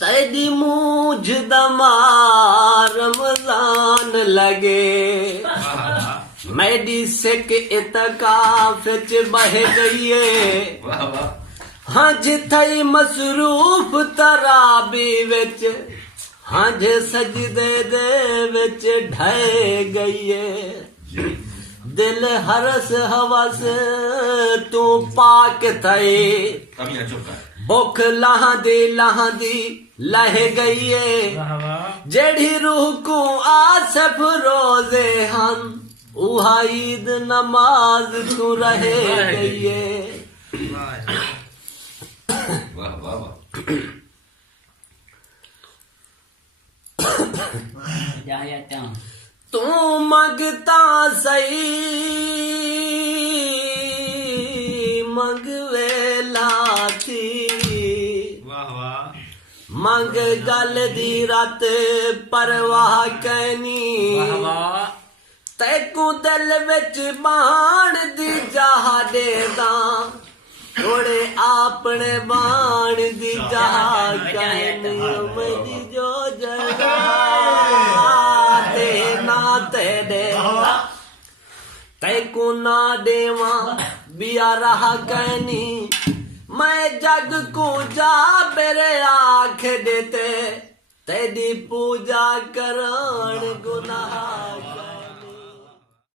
तेरी मूझ दमा रमजान लगे मेरी सिक इतकाफ च बह गई है हाँ जिथई मसरूफ तराबी विच हाँ जे सजदे दे विच ढह गई है दिल हरस हवस तू पाक थई भुख लहंदी लह गई है जेड़ी रूह को आसफ रोजे हम उहा ईद नमाज तू रह गई है तू मंगता सही मंगवेला थी मंग गल दी रात परवाह कैनी तैकू दिल विच बाण दी जाह देदा थोड़े आपने बाण दी जाह कैनी मेरी जो जगा ते ना ते दे तैकू ना देवा बिया रहा कैनी मैं जग को जा मेरे आँख देते तेरी पूजा करण गुनाह